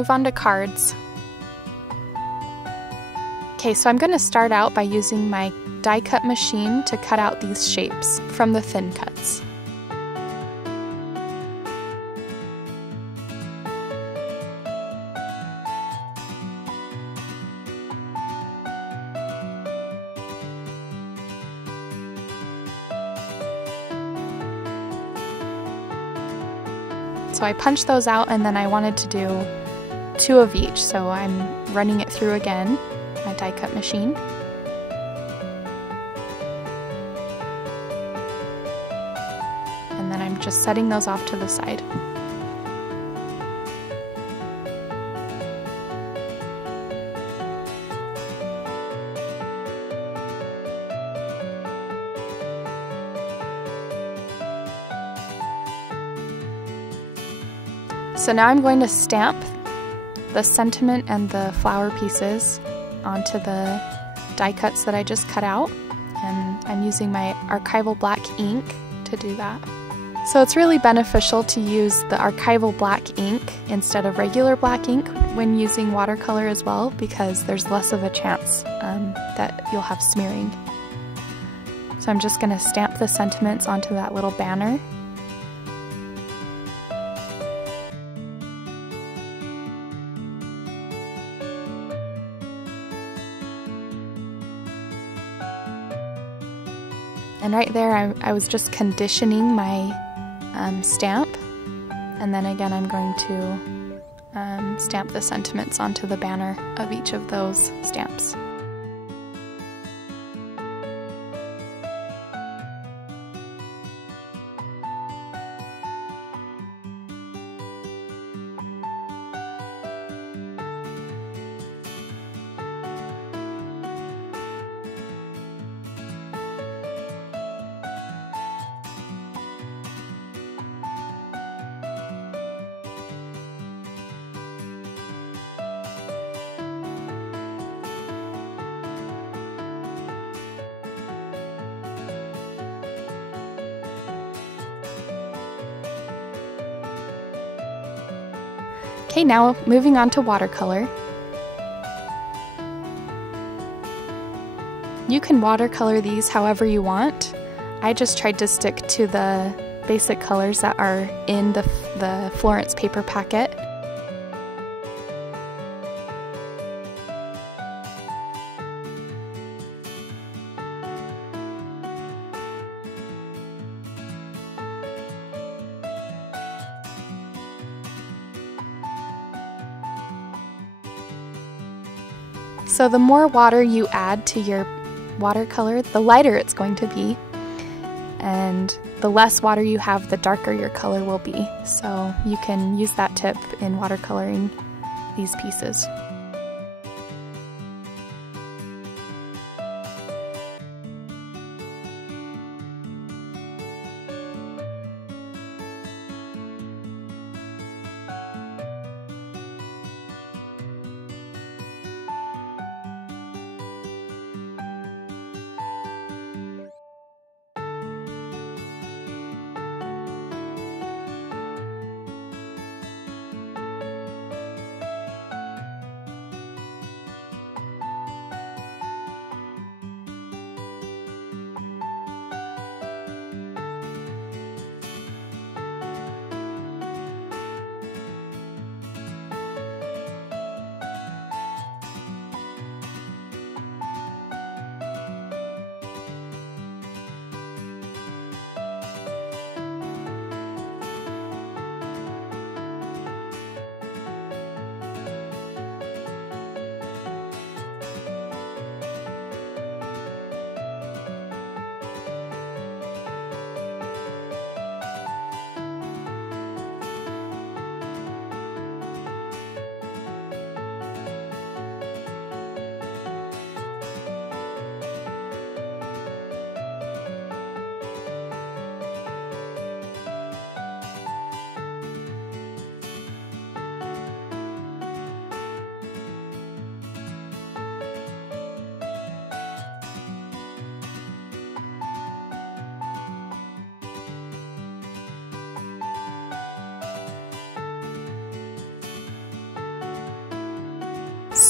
move on to cards. Okay, so I'm going to start out by using my die cut machine to cut out these shapes from the thin cuts. So I punched those out, and then I wanted to do 2 of each, so I'm running it through again, my die cut machine. And then I'm just setting those off to the side. So now I'm going to stamp the sentiment and the flower pieces onto the die cuts that I just cut out, and I'm using my Archival Black ink to do that. So it's really beneficial to use the Archival Black ink instead of regular black ink when using watercolor as well, because there's less of a chance that you'll have smearing. So I'm just going to stamp the sentiments onto that little banner. And right there, I was just conditioning my stamp, and then again I'm going to stamp the sentiments onto the banner of each of those stamps. Okay, now moving on to watercolor. You can watercolor these however you want. I just tried to stick to the basic colors that are in the Florence paper packet. So the more water you add to your watercolor, the lighter it's going to be, and the less water you have, the darker your color will be. So you can use that tip in watercoloring these pieces.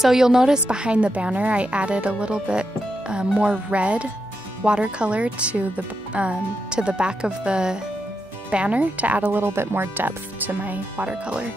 So you'll notice behind the banner I added a little bit more red watercolor to the back of the banner to add a little bit more depth to my watercolor.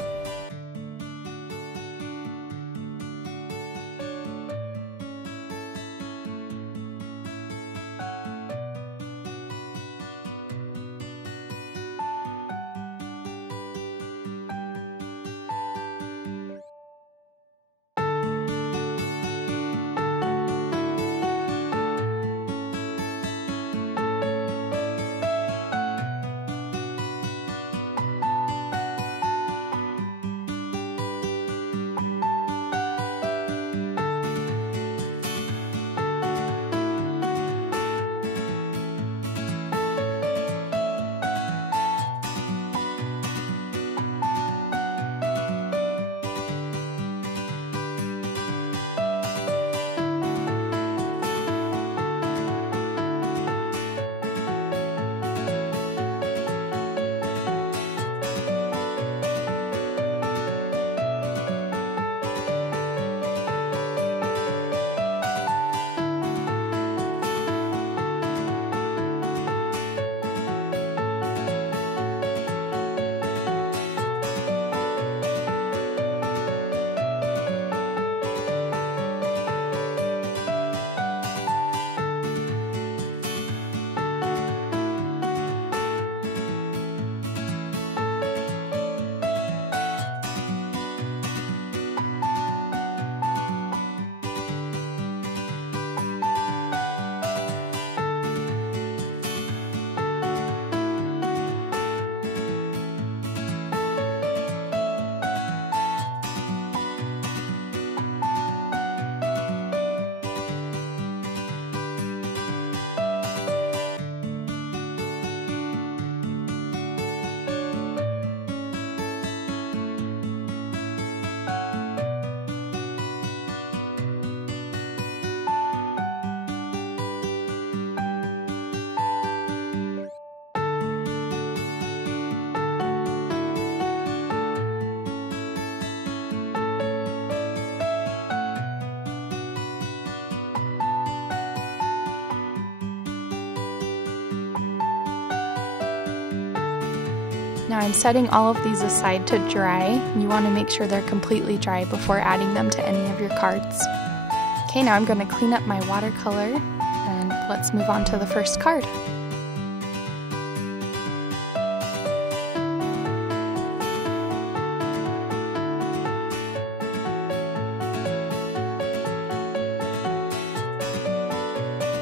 Now I'm setting all of these aside to dry. You want to make sure they're completely dry before adding them to any of your cards. Okay, now I'm going to clean up my watercolor and let's move on to the first card.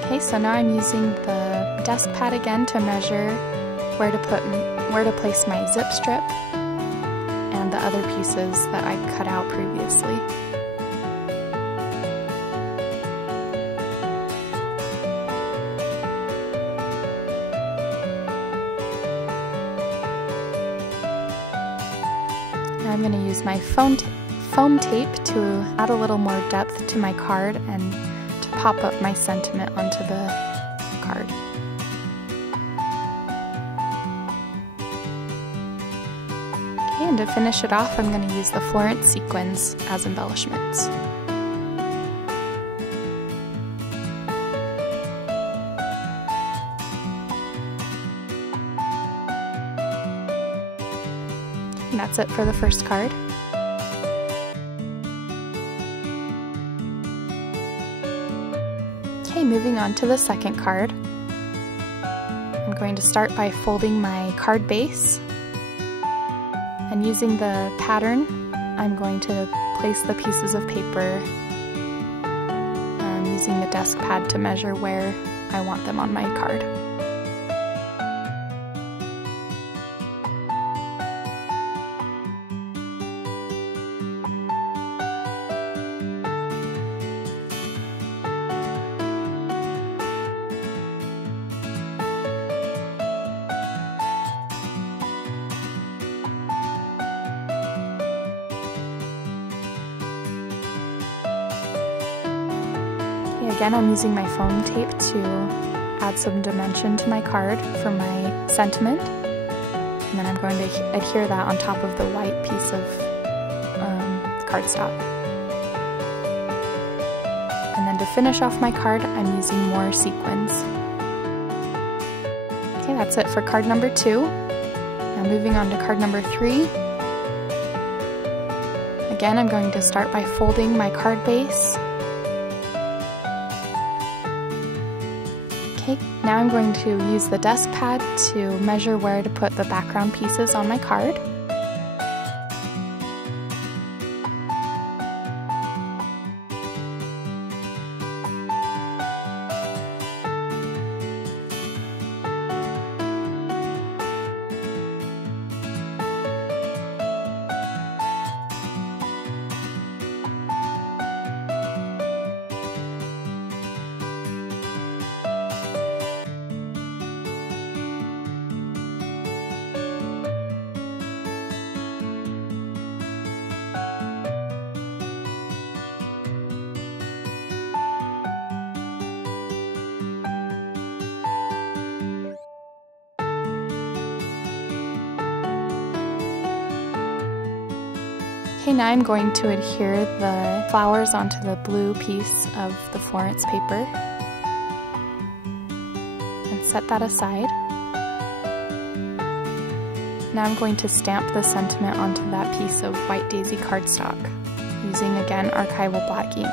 Okay, so now I'm using the desk pad again to measure where to place my zip strip and the other pieces that I cut out previously. Now I'm going to use my foam tape to add a little more depth to my card and to pop up my sentiment onto the card. And to finish it off, I'm going to use the Florence sequins as embellishments. And that's it for the first card. Okay, moving on to the second card. I'm going to start by folding my card base. And using the pattern, I'm going to place the pieces of paper using the desk pad to measure where I want them on my card. Again, I'm using my foam tape to add some dimension to my card for my sentiment, and then I'm going to adhere that on top of the white piece of cardstock. to finish off my card, I'm using more sequins. Okay, that's it for card number 2. Now moving on to card number 3. Again, I'm going to start by folding my card base. Okay, now I'm going to use the desk pad to measure where to put the background pieces on my card. Okay, now I'm going to adhere the flowers onto the blue piece of the Florence paper and set that aside. Now I'm going to stamp the sentiment onto that piece of white daisy cardstock using, again, Archival Black ink.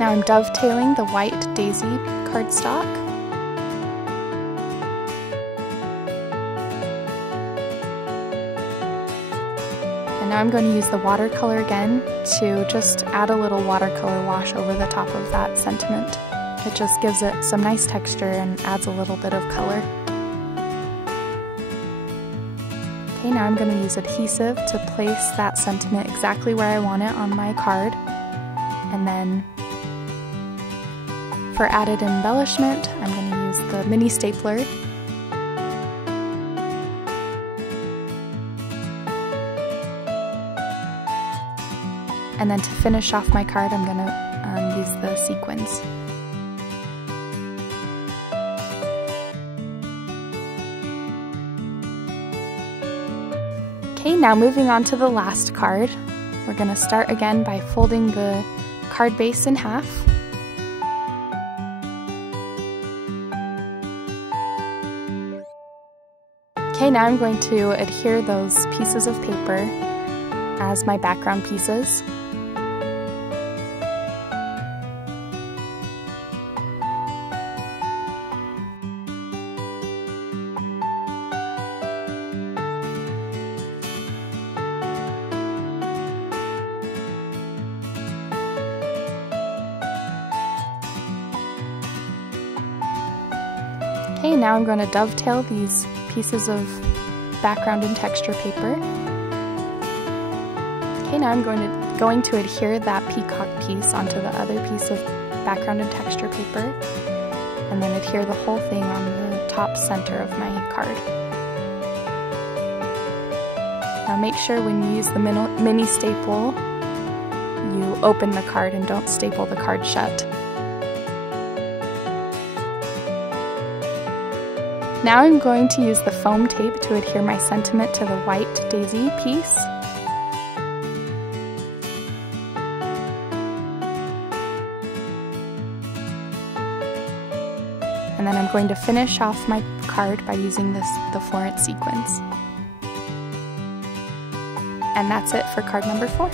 Now I'm dovetailing the white daisy cardstock. And now I'm going to use the watercolor again to just add a little watercolor wash over the top of that sentiment. It just gives it some nice texture and adds a little bit of color. Okay, now I'm going to use adhesive to place that sentiment exactly where I want it on my card. And then for added embellishment, I'm going to use the mini stapler. And then to finish off my card, I'm going to use the sequins. Okay, now moving on to the last card. We're going to start again by folding the card base in half. Okay, now I'm going to adhere those pieces of paper as my background pieces. Okay, now I'm going to dovetail these pieces of background and texture paper. Okay, now I'm going to adhere that peacock piece onto the other piece of background and texture paper, and then adhere the whole thing on the top center of my card. Now make sure when you use the mini staple, you open the card and don't staple the card shut. Now I'm going to use the foam tape to adhere my sentiment to the white daisy piece. And then I'm going to finish off my card by using the Florence sequins. And that's it for card number 4.